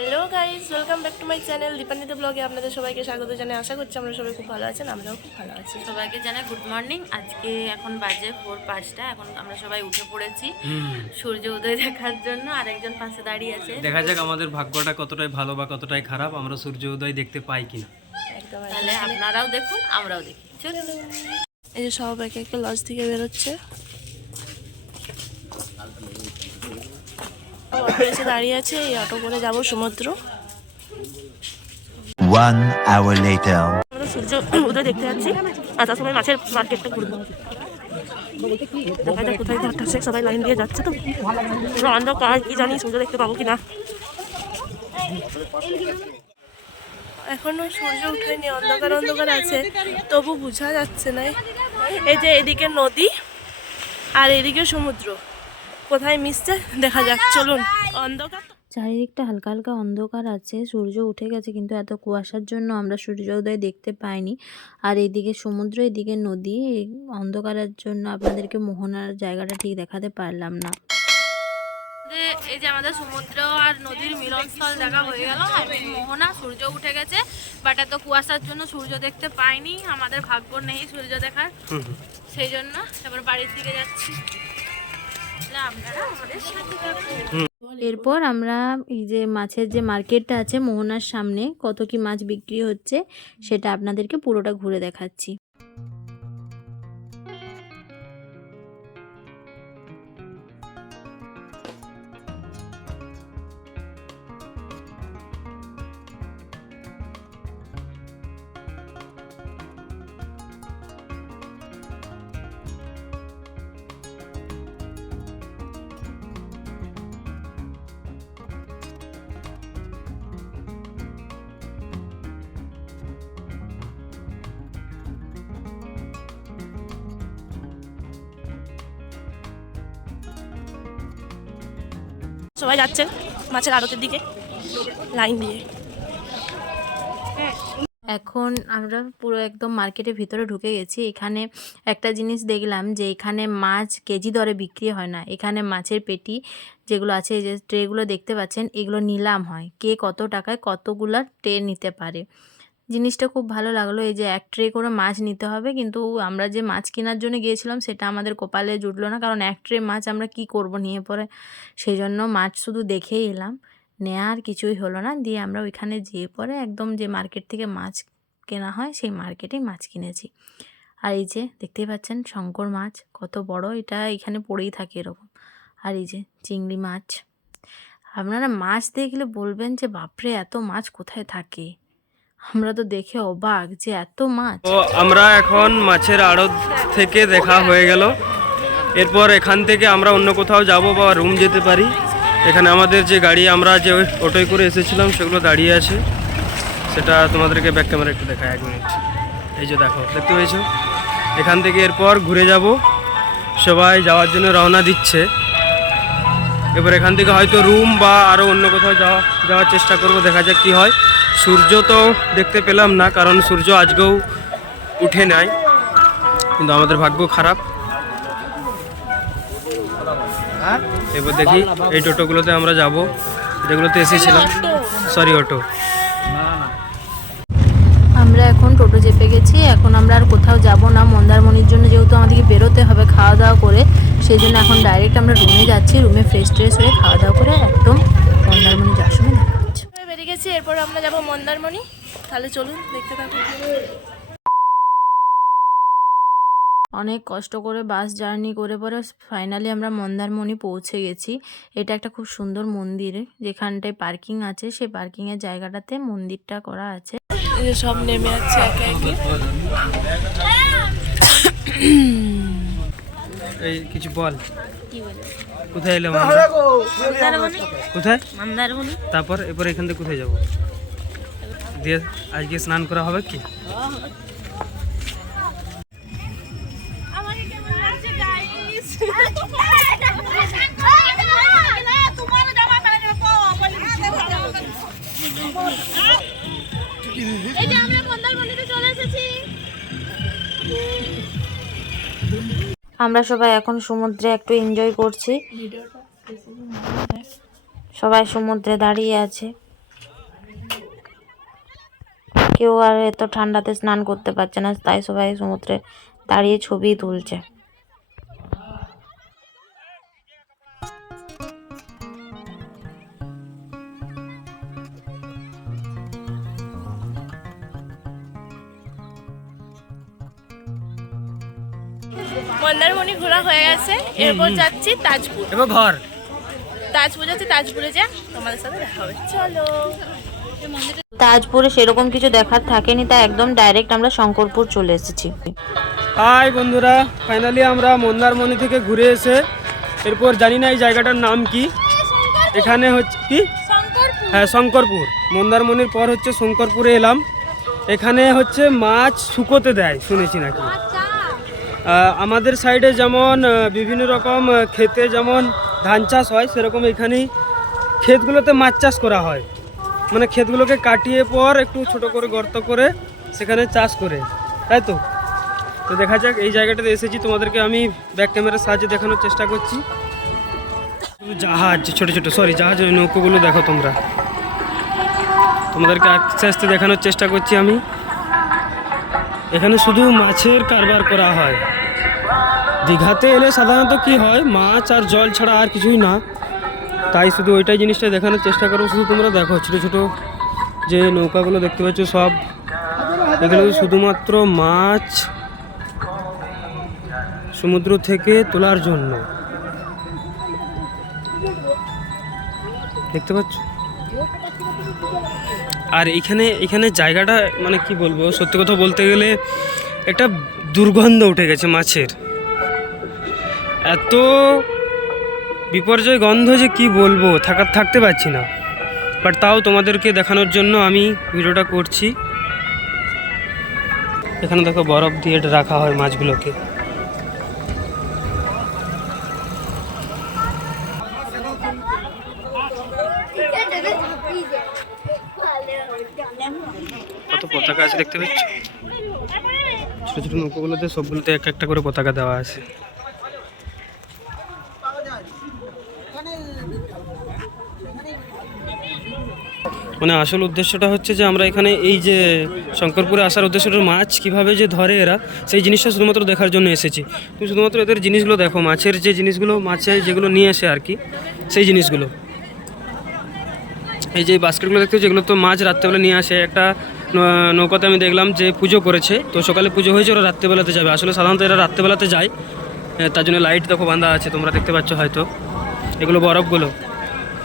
Hello guys, welcome back to my channel Dipanwita ব্লগে আপনাদের সবাইকে স্বাগত জানাই। আশা করছি আমরা সবাই খুব ভালো আছেন, আমরাও খুব ভালো আছি। সবাইকে জানাই গুড মর্নিং। আজকে এখন বাজে 4:05। এখন আমরা সবাই উঠে পড়েছি সূর্য উদয় দেখার জন্য। আরেকজন পাশে দাঁড়িয়ে আছে। দেখা যাক আমাদের ভাগ্যটা কতটাই ভালো বা কতটাই খারাপ, আমরা সূর্য উদয় দেখতে পাই কিনা। একদম। তাহলে আপনারাও দেখুন, আমরাও দেখি। চলুন। এই যে সব একে একে লজ থেকে বেরোচ্ছে, অটো এসে দাঁড়িয়ে আছে। এই অটো করে যাবো সমুদ্র। 1 hour later. আমরা সূর্য উদয় দেখতে যাচ্ছি, আর তার সময় মাছের মার্কেটটা ঘুরবো। দেখা যাক কোথায় যাচ্ছে, সবাই লাইন দিয়ে যাচ্ছে। তো পুরো অন্ধকার, কি জানি সূর্য দেখতে পাবো কিনা। এখনো সূর্য উঠেনি, অন্ধকার অন্ধকার আছে, তবু বোঝা যাচ্ছে না। এই যে এদিকে নদী আর এদিকে সমুদ্র, কোথায় মিশছে দেখা যাক। চলুন। অন্ধকার, চারিদিকটা হালকা হালকা অন্ধকার আছে, সূর্য উঠে গেছে কিন্তু এত কুয়াশার জন্য আমরা সূর্যোদয় দেখতে পাইনি। আর এদিকে সমুদ্র, এদিকে নদী, এই অন্ধকারের জন্য আপনাদেরকে মোহনার জায়গাটা ঠিক দেখাতে পারলাম না। এই যে আমাদের সমুদ্র আর নদীর মিলনস্থল দেখা হয়ে গেল। মোহনা, সূর্য উঠে গেছে, বাট এত কুয়াশার জন্য সূর্য দেখতে পাইনি। আমাদের ভাগ্য নেই সূর্য দেখার, সেই জন্য এবার বাড়ির দিকে যাচ্ছি। আপনারা আমাদের সাথে থাকুন। এরপর আমরা এই যে মাছের যে মার্কেটটা আছে মোহনার সামনে, কত কি মাছ বিক্রি হচ্ছে সেটা আপনাদেরকে পুরোটা ঘুরে দেখাচ্ছি। সবাই যাচ্ছেন মাছের আড়তের দিকে লাইন দিয়ে। এখন আমরা পুরো একদম মার্কেটের ভিতরে ঢুকে গেছি। এখানে একটা জিনিস দেখলাম যে এখানে মাছ কেজি দরে বিক্রি হয় না, এখানে মাছের পেটি যেগুলো আছে, এই যে ট্রেগুলো দেখতে পাচ্ছেন, এগুলো নিলাম হয়, কে কত টাকায় কতগুলো ট্রে নিতে পারে। জিনিসটা খুব ভালো লাগলো। এই যে এক ট্রে করে মাছ নিতে হবে, কিন্তু আমরা যে মাছ কেনার জন্য গিয়েছিলাম সেটা আমাদের কপালে জুটলো না, কারণ এক ট্রে মাছ আমরা কি করব নিয়ে পরে। সেই জন্য মাছ শুধু দেখেই এলাম, নেওয়ার কিছুই হলো না। দিয়ে আমরা ওইখানে যেয়ে পরে একদম যে মার্কেট থেকে মাছ কেনা হয় সেই মার্কেটেই মাছ কিনেছি। আর এই যে দেখতেই পাচ্ছেন শঙ্কর মাছ কত বড়, এটা এখানে পড়েই থাকে এরকম। আর এই যে চিংড়ি মাছ, আপনারা মাছ দেখলে বলবেন যে বাপরে এত মাছ কোথায় থাকে। আমরা তো দেখে অবাক যে এত মাছ। তো আমরা এখন মাছের আড়ত থেকে দেখা হয়ে গেল। এরপর এখান থেকে আমরা অন্য কোথাও যাব বা রুম যেতে পারি। এখানে আমাদের যে গাড়ি, আমরা যে অটোয় করে এসেছিলাম সেগুলো দাঁড়িয়ে আছে, সেটা তোমাদেরকে ব্যাক ক্যামেরা একটু দেখায়। 1 মিনিট। এই যে দেখো, দেখতে পেয়েছো। এখান থেকে এরপর ঘুরে যাব, সবাই যাওয়ার জন্য রওনা দিচ্ছে। এবার এখান থেকে হয়তো রুম বা আরও অন্য কোথাও যাওয়ার চেষ্টা করব, দেখা যাক কী হয়। সূর্য তো দেখতে পেলাম না, কারণ সূর্য আজকেও উঠে নাই, কিন্তু আমাদের ভাগ্য খারাপ। এবার দেখি এই টোটোগুলোতে আমরা যাব, যেগুলোতে এসেছিলাম। Sorry, auto. আমরা এখন টোটো চেপে গেছি, এখন আমরা আর কোথাও যাব না। মন্দারমণির জন্য যেহেতু আমাদেরকে বেরোতে হবে খাওয়া দাওয়া করে, সেই জন্য এখন ডাইরেক্ট আমরা রুমে যাচ্ছি। রুমে ফ্রেশ ট্রেশ হয়ে খাওয়া দাওয়া করে একদম মন্দারমণি যাওয়ার সময় দেখা হচ্ছে। বেরিয়ে গেছি, এরপর আমরা যাব মন্দারমণি। তাহলে চলুন দেখতে থাকুন। অনেক কষ্ট করে বাস জার্নি করে পরে ফাইনালি আমরা মন্দারমণি পৌঁছে গেছি। এটা একটা খুব সুন্দর মন্দির, যেখানটায় পার্কিং আছে, সেই পার্কিংয়ের জায়গাটাতে মন্দিরটা করা আছে। এই যে সব নেমে যাচ্ছে একে একে। এই কিছু বল, কি বলে? কোথায় এলাম আমরা? মন্দারমণি। কোথায়? মন্দারমণি। তারপর এরপর এখান থেকে কোথায় যাব? দিয়ে আজকে স্নান করা হবে কি? এই যে আমরা মন্দারমণিতে চলে এসেছি। আমরা সবাই এখন সমুদ্রে একটু এনজয় করছি, সবাই সমুদ্রে দাঁড়িয়ে আছে। কেউ আর এত ঠান্ডাতে স্নান করতে পারছে না, তাই সবাই সমুদ্রে দাঁড়িয়ে ছবি তুলছে। মন্দারমণি ঘোরা হয়ে গেছে, এরপর যাচ্ছি তাজপুর। এবার ঘর তাজপুর যাচ্ছি, তাজপুরে যা তোমাদের সাথে দেখা হবে, চলো। তাজপুরে সেরকম কিছু দেখার থাকেনি, তাই একদম ডাইরেক্ট আমরা শঙ্করপুর চলে এসেছি। হাই বন্ধুরা, ফাইনালি আমরা মন্দারমণি থেকে ঘুরে এসে এরপর জানি না এই জায়গাটার নাম কি। এখানে হচ্ছে কি, হ্যাঁ শঙ্করপুর। মন্দারমণির পর হচ্ছে শঙ্করপুরে এলাম। এখানে হচ্ছে মাছ শুকোতে দেয় শুনেছি নাকি। আমাদের সাইডে যেমন বিভিন্ন রকম ক্ষেতে যেমন ধান চাষ হয়, সেরকম এখানেই ক্ষেতগুলোতে মাছ চাষ করা হয়। মানে ক্ষেতগুলোকে কাটিয়ে পর একটু ছোট করে গর্ত করে সেখানে চাষ করে, তাই তো। তো দেখা যাক, এই জায়গাটাতে এসেছি, তোমাদেরকে আমি ব্যাক ক্যামেরার সাহায্যে দেখানোর চেষ্টা করছি। জাহাজ, ছোট ছোট জাহাজ নৌকোগুলো দেখো তোমরা, তোমাদেরকে আস্তে আস্তে দেখানোর চেষ্টা করছি আমি। এখানে শুধু মাছের কারবার করা হয়। দীঘাতে এলে সাধারণত কি হয়, মাছ আর জল ছাড়া আর কিছুই না, তাই শুধু ওইটাই জিনিসটা দেখানোর চেষ্টা করো। শুধু তোমরা দেখো ছোটো ছোটো যে নৌকাগুলো দেখতে পাচ্ছ, সব এগুলো শুধুমাত্র মাছ সমুদ্র থেকে তোলার জন্য, দেখতে পাচ্ছ। আর এখানে জায়গাটা মানে কি বলবো, সত্যি কথা বলতে গেলে একটা দুর্গন্ধ উঠে গেছে মাছের, এত বিপর্যয় গন্ধ যে কি বলবো, থাকতে পারছি না। বাট তাও তোমাদেরকে দেখানোর জন্য আমি ভিডিওটা করছি। এখানে দেখো বরফ দিয়ে রাখা হয় মাছগুলোকে। কত পতাকা আছে দেখতে পাচ্ছ, ছোট ছোট নৌকোগুলোতে সবগুলোতে এক একটা করে পতাকা দেওয়া আছে। মানে আসল উদ্দেশ্যটা হচ্ছে যে আমরা এখানে এই যে শঙ্করপুরে আসার উদ্দেশ্যটা মাছ কিভাবে যে ধরে এরা, সেই জিনিসটা শুধুমাত্র দেখার জন্য এসেছি। তুমি শুধুমাত্র এদের জিনিসগুলো দেখো, মাছের যে জিনিসগুলো, মাছে যেগুলো নিয়ে আসে আর কি, সেই জিনিসগুলো। এই যে বাস্কেটগুলো দেখতে, যেগুলো তো মাছ রাত্রেবেলা নিয়ে আসে। একটা নৌকাতে আমি দেখলাম যে পুজো করেছে, তো সকালে পুজো হয়েছে, ওরা রাত্রেবেলাতে যাবে। আসলে সাধারণত এরা রাত্রেবেলাতে যায়, তার জন্য লাইট দেখো বাঁধা আছে, তোমরা দেখতে পাচ্ছ হয়তো। এগুলো বরফগুলো,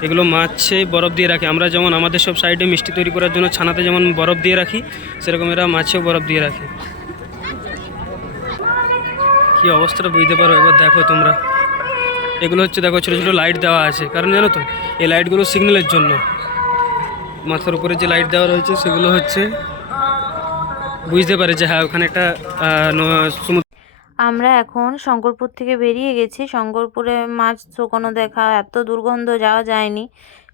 এগুলো মাছে বরফ দিয়ে রাখে। আমরা যেমন আমাদের সব সাইডে মিষ্টি তৈরি করার জন্য ছানাতে যেমন বরফ দিয়ে রাখি, সেরকম এরা মাছেও বরফ দিয়ে রাখে। কি অবস্থাটা বুঝতে পারো এবার দেখো তোমরা। এগুলো হচ্ছে দেখো ছোটো ছোটো লাইট দেওয়া আছে, কারণ জানো তো এই লাইটগুলো সিগন্যালের জন্য। মাথার উপরে যে লাইট দেওয়া রয়েছে সেগুলো হচ্ছে বুঝতে পারে যে হ্যাঁ ওখানে একটা সমুদ্র। আমরা এখন শঙ্করপুর থেকে বেরিয়ে গেছি। শঙ্করপুরে মাছ শুকনো দেখা, এত দুর্গন্ধ যাওয়া যায়নি,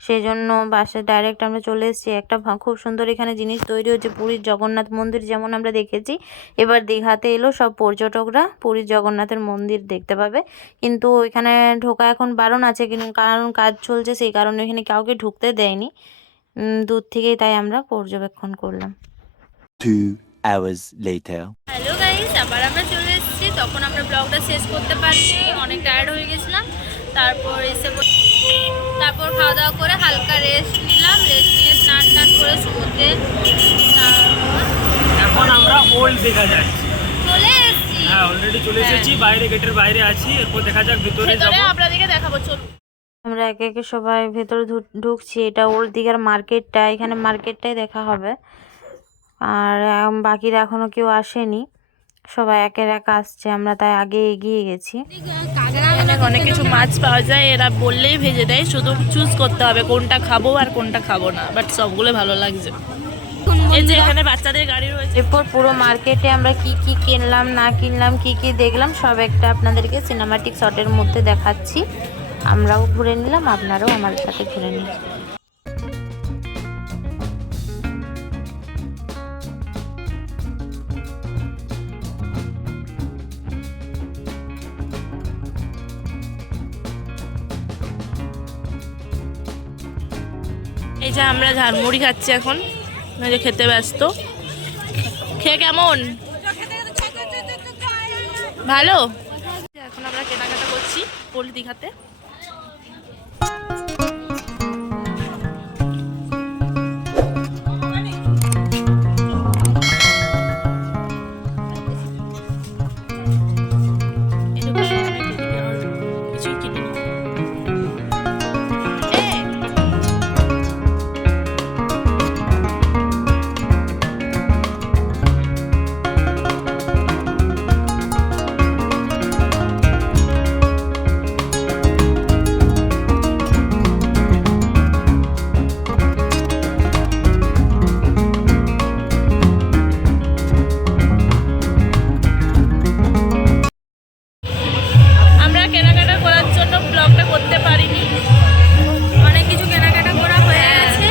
সেই জন্য বাসে ডাইরেক্ট আমরা চলে এসেছি। একটা খুব সুন্দর এখানে জিনিস তৈরি হচ্ছে, পুরীর জগন্নাথ মন্দির যেমন আমরা দেখেছি, এবার দীঘাতে এলো সব পর্যটকরা পুরীর জগন্নাথের মন্দির দেখতে পাবে। কিন্তু এখানে ঢোকা এখন বারণ আছে, কিন্তু কারণ কাজ চলছে, সেই কারণে এখানে কাউকে ঢুকতে দেয়নি দূর থেকেই, তাই আমরা পর্যবেক্ষণ করলাম। 2 hours later. হ্যালো গাইস, আবার আমরা চলে এসেছি। তখন আমরা ব্লগটা শেষ করতে পারিনি, অনেক টায়ার্ড হয়ে গেছিলাম। তারপর খাওয়া দাওয়া করে হালকা রেস্ট নিলাম। রেস্ট নিয়ে স্নান করে সমুদ্রে এখন আমরা ওল্ড দীঘা যাচ্ছি, চলে এসেছি। হ্যাঁ অলরেডি চলে এসেছি, বাইরে গেটের বাইরে আছি। এরপর দেখা যাক ভিতরে যাব, আপনাদেরকে দেখাবো, চলুন। আমরা একে একে সবাই ভেতরে ঢুকছি। এটা ওল্ড দীঘার মার্কেটটা, এখানে মার্কেটটাই দেখা হবে। আর বাকিরা এখনও কেউ আসেনি, সবাই একের এক আসছে, আমরা তাই আগে এগিয়ে গেছি। অনেক কিছু মাছ পাওয়া যায়, এরা বললেই ভেজে দেয়, শুধু চুজ করতে হবে কোনটা খাবো আর কোনটা খাবো না। বাট সবগুলো ভালো লাগছে। এই যে এখানে বাচ্চাদের গাড়ি রয়েছে। এরপর পুরো মার্কেটে আমরা কি কি কিনলাম না কিনলাম, কি কি দেখলাম, সব একটা আপনাদেরকে সিনেমাটিক শটের মধ্যে দেখাচ্ছি। আমরাও ঘুরে নিলাম, আপনারাও আমাদের সাথে ঘুরে নিন। এই যে আমরা ঝালমুড়ি খাচ্ছি এখন, যে খেতে ব্যস্ত। খেয়ে কেমন? ভালো। এখন আমরা কেনাকাটা করছি ওল্ড দীঘাতে। কিছুই কিনিনি। আমরা কেনাকাটা করার জন্য ব্লগটা করতে পারিনি, অনেক কিছু কেনাকাটা করা হয়ে গেছে।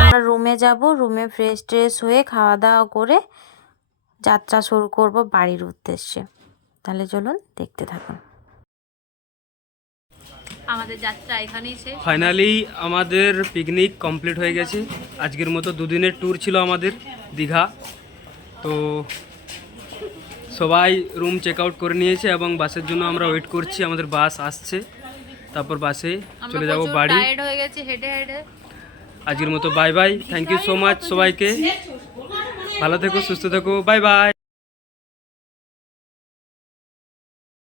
আমরা রুমে যাব, রুমে ফ্রেশ ট্রেশ হয়ে খাওয়া দাওয়া করে যাত্রা শুরু করব বাড়ির উদ্দেশ্যে। তাহলে চলুন দেখতে থাকুন। আমাদের যাত্রা এখানেই শেষ। ফাইনালি আমাদের পিকনিক কমপ্লিট হয়ে গেছে। আজকের মতো দুদিনের ট্যুর ছিল আমাদের দীঘা। তো সবাই রুম চেক আউট করে নিয়েছে এবং বাসের জন্য আমরা ওয়েট করছি। আমাদের বাস আসছে, তারপর বাসে চলে যাব বাড়ি। টায়ার্ড হয়ে গেছে হেঁটে হেঁটে। আজকের মতো bye bye. Thank you so much সবাইকে। ভালো থেকো, সুস্থ থেকো, বাই বাই।